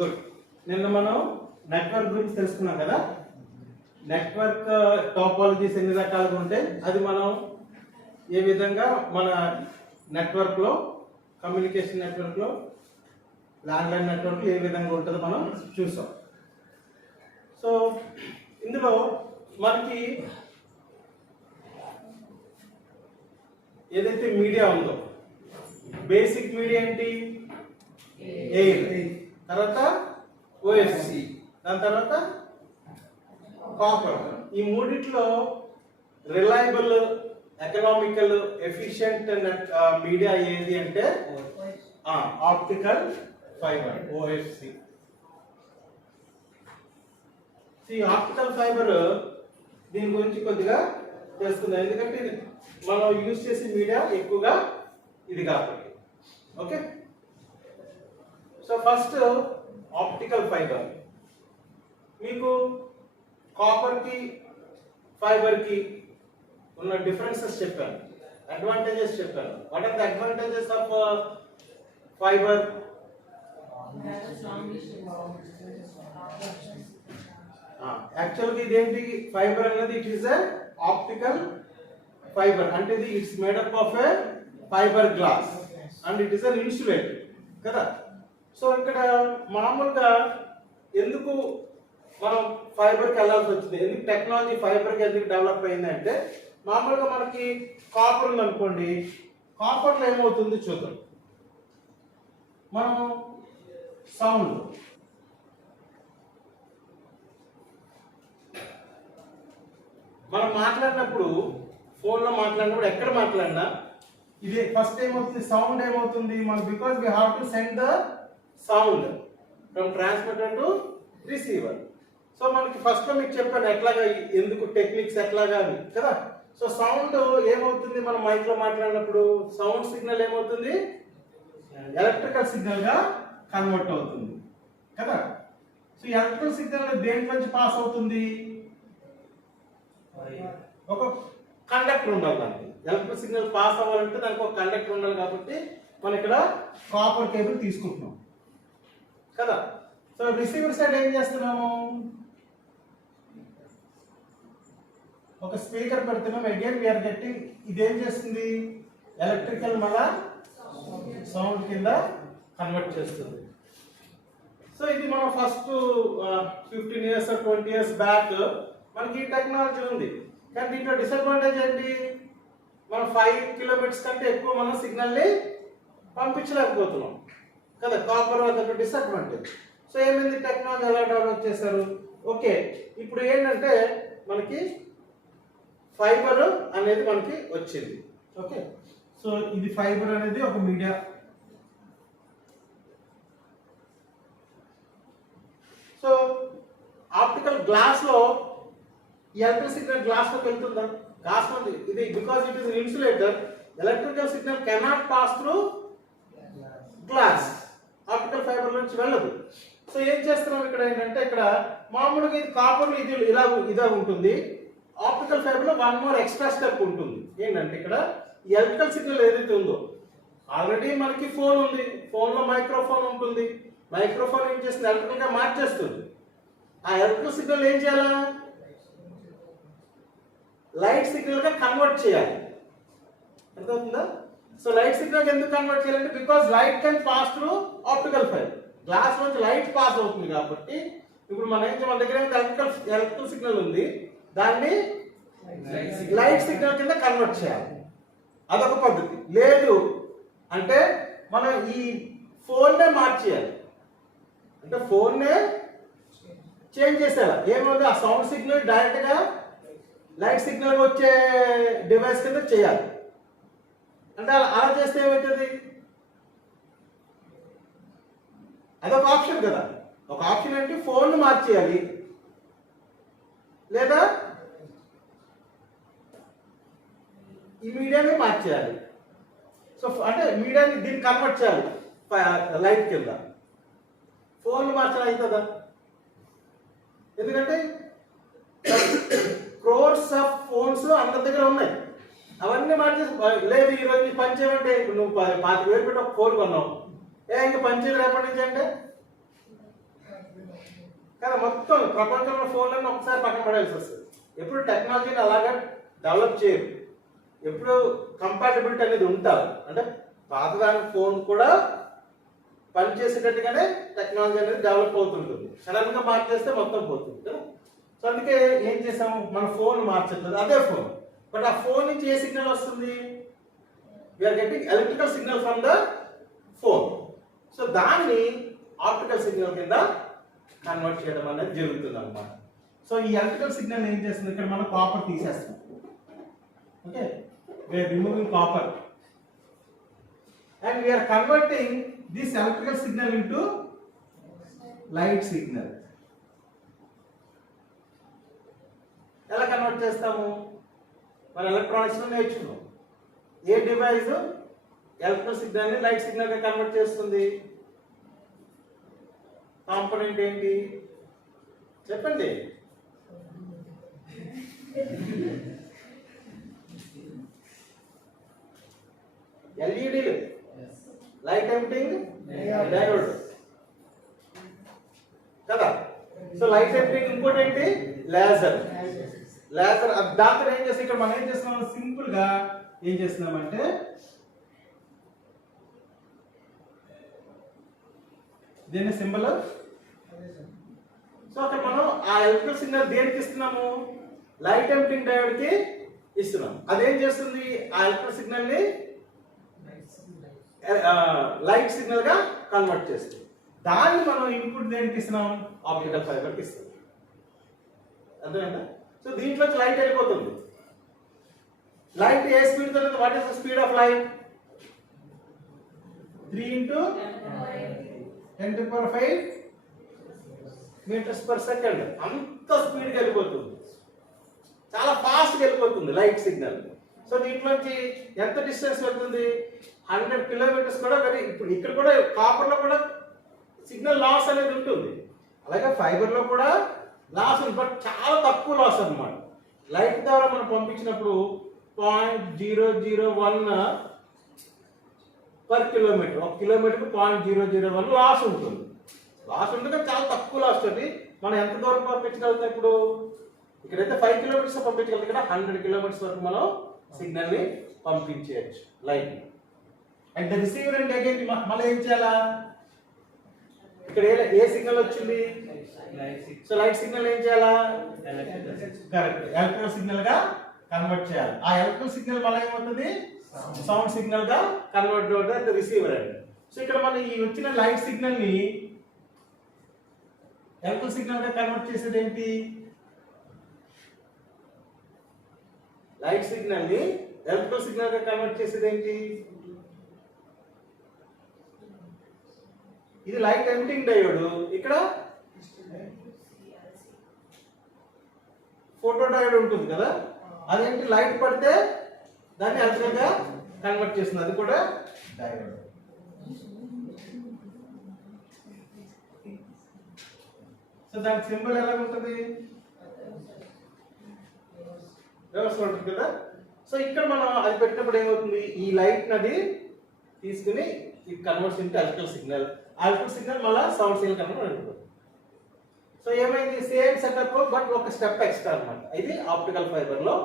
Good. నిన్న మనం network గురించి తెలుసుకున్నాం కదా. నెట్వర్క్ టోపాలజీస్ ఎన్ని రకాలుగా ఉంటాయి, అది మనం ఏ విధంగా మన నెట్వర్క్లో కమ్యూనికేషన్ నెట్వర్క్లో ల్యాండ్లైన్ నెట్వర్క్ ఏ విధంగా ఉంటుందో మనం చూసాం. సో ఇందులో మనకి ఏదైతే మీడియా ఉందో, బేసిక్ మీడియా ఏంటి? ఎయిర్, తర్వాత ఓఎఫ్సి, దాని తర్వాత కాపర్. ఈ మూడిట్లో రిలయబుల్, ఎకనామికల్, ఎఫిషియంట్ మీడియా ఏది అంటే ఆప్టికల్ ఫైబర్, ఓఎఫ్సి. ఈ ఆప్టికల్ ఫైబర్ దీని గురించి కొద్దిగా తెలుసుకుందాం, ఎందుకంటే ఇది మనం యూజ్ చేసే మీడియా ఎక్కువగా ఇది కాబట్టి. Okay, so first optical fibre. మీకు కాపర్ కి ఫైబర్ కి ఉన్న డిఫరెన్సెస్ చెప్పాను, అడ్వాంటేజెస్ చెప్పాను. What are the advantages of fibre? యాక్చువల్గా ఇదేంటి ఫైబర్ అనేది? It is a optical fibre, అంటే ఇది it's made up of a fibre glass and it is an insulator కదా. సో ఇక్కడ మామూలుగా ఎందుకు మనం ఫైబర్కి వెళ్ళాల్సి వచ్చింది, ఎందుకు టెక్నాలజీ ఫైబర్కి ఎందుకు డెవలప్ అయింది అంటే, మామూలుగా మనకి కాపర్ ఉంది అనుకోండి, కాపర్లో ఏమవుతుంది చూద్దాం. మనం సౌండ్, మనం మాట్లాడినప్పుడు, ఫోన్లో మాట్లాడినప్పుడు, ఎక్కడ మాట్లాడినా ఇది ఫస్ట్ ఏమవుతుంది, సౌండ్ ఏమవుతుంది మనం, because we have to send the sound from transmitter to receiver. So మనకి ఫస్ట్ లో మీకు చెప్పాను ఎట్లాగా, ఎందుకు టెక్నిక్స్ ఎట్లాగా అని కదా. సో సౌండ్ ఏమవుతుంది, మనం మైక్ లో మాట్లాడినప్పుడు సౌండ్ సిగ్నల్ ఏమవుతుంది, ఎలక్ట్రికల్ సిగ్నల్ గా కన్వర్ట్ అవుతుంది కదా. సో ఎలక్ట్రికల్ సిగ్నల్ దేంట్లోంచి పాస్ అవుతుంది? ఒక కండక్టర్ ఉండాలి దానికి. ఎలక్ట్రికల్ సిగ్నల్ పాస్ అవ్వాలంటే దానికి ఒక కండక్టర్ ఉండాలి, కాబట్టి మనం ఇక్కడ కాపర్ కేబుల్ తీసుకుంటున్నాం కదా. సో రిసీవర్ సైడ్ ఏం చేస్తున్నాము, ఒక స్పీకర్ పెడుతున్నాం. అగైన్ వీఆర్ గెట్టింగ్, ఇదేం చేస్తుంది, ఎలక్ట్రికల్ మళ్ళా సౌండ్ కింద కన్వర్ట్ చేస్తుంది. సో ఇది మనం first 15 years or 20 years back మనకి ఈ టెక్నాలజీ ఉంది. కానీ దీంట్లో డిసడ్వాంటేజ్ ఏంటి, మనం 5 kilometers కంటే ఎక్కువ మనం సిగ్నల్ని పంపించలేకపోతున్నాం కదా. కాపర్ అదొక డిసడ్వాంటేజ్. సో ఏమైంది, టెక్నాలజీ ఎలా డెవలప్ చేశారు? ఓకే, ఇప్పుడు ఏంటంటే మనకి ఫైబర్ అనేది మనకి వచ్చింది. ఓకే, సో ఇది ఫైబర్ అనేది ఒక మీడియా. సో ఆప్టికల్ గ్లాస్ లో ఎలక్ట్రిక్ సిగ్నల్ గ్లాస్ లోకి వెళ్తుందా? గ్లాస్ లో ఇది, because it is insulator, electrical signal cannot pass through glass, optical fibre నుంచి వెళ్ళదు. సో ఏం చేస్తున్నాం ఇక్కడ ఏంటంటే, ఇక్కడ మామూలుగా ఇది కాపర్ ఇది ఇలా ఉంటుంది, ఆప్టికల్ ఫైబర్ లో వన్ మోర్ ఎక్స్ట్రా స్టెప్ ఉంటుంది. ఏంటంటే ఇక్కడ ఎలక్ట్రికల్ సిగ్నల్ ఏదైతే ఉందో, ఆల్రెడీ మనకి ఫోన్ ఉంది, ఫోన్ లో మైక్రోఫోన్ ఉంటుంది, మైక్రోఫోన్ ఏం చేస్తుంది, ఎలక్ట్రికల్ గా మార్చేస్తుంది. ఆ ఎలక్ట్రికల్ సిగ్నల్ ఏం చేయాలా, లైట్ సిగ్నల్ గా కన్వర్ట్ చేయాలి. అర్థమవుతుందా? సో లైట్ సిగ్నల్ ఎందుకు కన్వర్ట్ చేయాలంటే, because light can pass through optical fibre, glass నుంచి లైట్ పాస్ అవుతుంది కాబట్టి. ఇప్పుడు మన దగ్గర ఎలక్ట్రికల్ సిగ్నల్ ఉంది, దాన్ని లైట్ సిగ్నల్ కింద కన్వర్ట్ చేయాలి, అదొక పద్ధతి. లేదు అంటే మనం ఈ ఫోన్నే మార్చేయాలి, అంటే ఫోన్నే చేంజ్ చేసేలా. ఏమవుతుంది, ఆ సౌండ్ సిగ్నల్ డైరెక్ట్ గా లైట్ సిగ్నల్ వచ్చే డివైస్ కింద చేయాలి. అంటే అలా చేస్తే ఏమవుతుంది, అదొక ఆప్షన్ కదా. ఒక ఆప్షన్ ఏంటి, ఫోన్ మార్చేయాలి లేదా ఈ మీడియాని మార్చేయాలి. సో అంటే మీడియాని దీన్ని కన్వర్ట్ చేయాలి లైట్ కింద. ఫోన్ మార్చడం అవుతుందా? ఎందుకంటే క్రోర్స్ ఆఫ్ ఫోన్స్ అందరి దగ్గర ఉన్నాయి, అవన్నీ మార్చేసి లేదు ఈరోజు నీ పని చేయమంటే, ఇప్పుడు నువ్వు 25,000 పెట్టి ఒక ఫోన్ కొన్నావు, ఇంక పని చేయదు రేపటి నుంచి అంటే కదా మొత్తం ప్రపంచంలో ఫోన్లన్నీ ఒకసారి పక్కన పడాల్సి వస్తుంది. ఎప్పుడు టెక్నాలజీని అలాగా డెవలప్ చేయరు, ఎప్పుడు కంపాటబిలిటీ అనేది ఉంటారు. అంటే పాతదాని ఫోన్ కూడా పనిచేసేటట్టుగానే టెక్నాలజీ అనేది డెవలప్ అవుతుంటుంది. సడన్ గా మార్చేస్తే మొత్తం పోతుంది కదా. సో అందుకే ఏం చేసాము, మన ఫోన్ మార్చట్లేదు, అదే ఫోన్, బట్ ఆ ఫోన్ నుంచి ఏ సిగ్నల్ వస్తుంది, we are getting electrical signal from the phone. So దాన్ని ఆప్టికల్ సిగ్నల్ కింద కన్వర్ట్ చేయడం అనేది జరుగుతుంది అన్నమాట. సో ఈ ఎలక్ట్రికల్ సిగ్నల్ ఏం చేస్తుంది, ఇక్కడ మనం కాపర్ తీసేస్తాం. Okay, we are removing copper and we are converting this electrical signal into light signal. ఎలా కన్వర్ట్ చేస్తాము, మన ఎలక్ట్రానిక్స్ లో నేర్చుకున్నాం. ఏ డివైస్ ఎలక్ట్రికల్ సిగ్నల్ ని లైట్ సిగ్నల్ గా కన్వర్ట్ చేస్తుంది, కాంపోనెంట్ ఏంటి చెప్పండి. ఎల్ఈడీలు, లైట్ ఎమిటింగ్ డయోడ్ కదా. సో లైట్ ఎమిటింగ్ ఇంకోటి ఏంటి, లేజర్. లేజర్ దాంతో ఏం చేస్తాం, ఇక్కడ మనం ఏం చేస్తున్నాం, సింపుల్ గా ఏం చేస్తున్నామంటే దీని సింబల్. సో అక్కడ మనం ఆ ఎలక్ట్రికల్ సిగ్నల్ దేనికి ఇస్తున్నాము, లైట్ ఎమిటింగ్ డయోడ్ కి ఇస్తున్నాం. అదేం చేస్తుంది, ఆ ఎలక్ట్రికల్ సిగ్నల్ ని లైట్ సిగ్నల్ గా కన్వర్ట్ చేస్తుంది. దాన్ని మనం ఇన్పుట్ దేనికి ఇస్తున్నాం, ఆప్టికల్ ఫైబర్ కి ఇస్తాం. అర్థమైందా. సో దీంట్లో లైట్ వెళ్ళిపోతుంది. లైట్ ఏ స్పీడ్ తో, what is the speed of light, 3 × 10⁵ metres per second. అంత స్పీడ్ గా వెళ్ళిపోతుంది, చాలా ఫాస్ట్ గా వెళ్ళిపోతుంది లైట్ సిగ్నల్. సో దీంట్లోంచి ఎంత డిస్టెన్స్ వెళ్తుంది, 100 కిలోమీటర్స్ కూడా వెరీ. ఇప్పుడు ఇక్కడ కూడా కాపర్ లో కూడా సిగ్నల్ లాస్ అనేది ఉంటుంది, అలాగే ఫైబర్ లో కూడా లాస్ ఉంది, బట్ చాలా తక్కువ లాస్ అన్నమాట. లైట్ ద్వారా మనం పంపించినప్పుడు 0.001 పర్ కిలోమీటర్, 1 కిలోమీటర్ 0.001 లాస్ ఉంటుంది. లాస్ ఉంటుంది, చాలా తక్కువ లాస్ తోటి మనం ఎంత దూరం పంపించగలుగుతాం. ఇప్పుడు ఇక్కడైతే 5 కిలోమీటర్స్ పంపించగలుగుతాం, ఇక్కడ 100 కిలోమీటర్స్ వరకు మనం సిగ్నల్ ని పంపించవచ్చు light. And the receiver and again మళ్ళీ ఏం చేయాలా, ఇక్కడ ఏ సిగ్నల్ వచ్చింది, సో లైట్ సిగ్నల్ ఏం చేయాలా, కరెక్ట్ ఎలక్ట్రికల్ సిగ్నల్ గా కన్వర్ట్ చేయాలి. ఆ ఎలక్ట్రికల్ సిగ్నల్ మళ్ళీ ఏమవుతుంది, సౌండ్ సిగ్నల్ గా కన్వర్ట్ అవుతుంది రిసీవర్ అండ్. సో ఇక్కడ మనం ఈ వచ్చిన లైట్ సిగ్నల్ ని ఎలక్ట్రికల్ సిగ్నల్ గా కన్వర్ట్ చేసేది ఏంటి, లైట్ సిగ్నల్ ని ఎలక్ట్రికల్ సిగ్నల్ గా కన్వర్ట్ చేసేది ఏంటి, ఇది లైట్ ఎమిటింగ్ డయోడ్, ఇక్కడ ఫోటో డయోడ్ ఉంటుంది కదా. అదేంటి, లైట్ పడితే దాన్ని ఎలక్ట్రికల్ గా కన్వర్ట్ చేస్తుంది, అది కూడా డయోడ్. సో దాని సింబల్ ఎలా ఉంటుంది, వ్యవస్థ ఉంటుంది కదా. సో ఇక్కడ మనం అది పెట్టినప్పుడు ఏమవుతుంది, ఈ లైట్ నది తీసుకుని it converts into electrical signal. Electrical signal మళ్ళీ సౌండ్ సిగ్నల్ కన్వర్ట్ అవుతుంది. సో ఏమైంది, సేమ్ సెటప్ బట్ ఒక స్టెప్ ఎక్స్ట్రా అన్నమాట. ఇది ఆప్టికల్ ఫైబర్ లో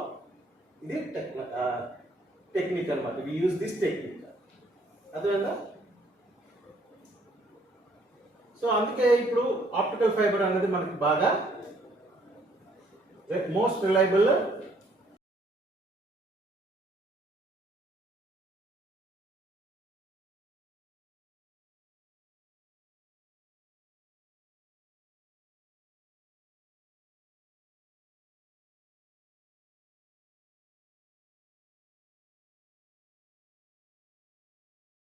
ఇది టెక్నిక్ అన్నమాట. వి యూజ్ దిస్ టెక్నిక్, అర్థమైందా. సో అందుకే ఇప్పుడు ఆప్టికల్ ఫైబర్ అనేది మనకి బాగా మోస్ట్ రిలయబుల్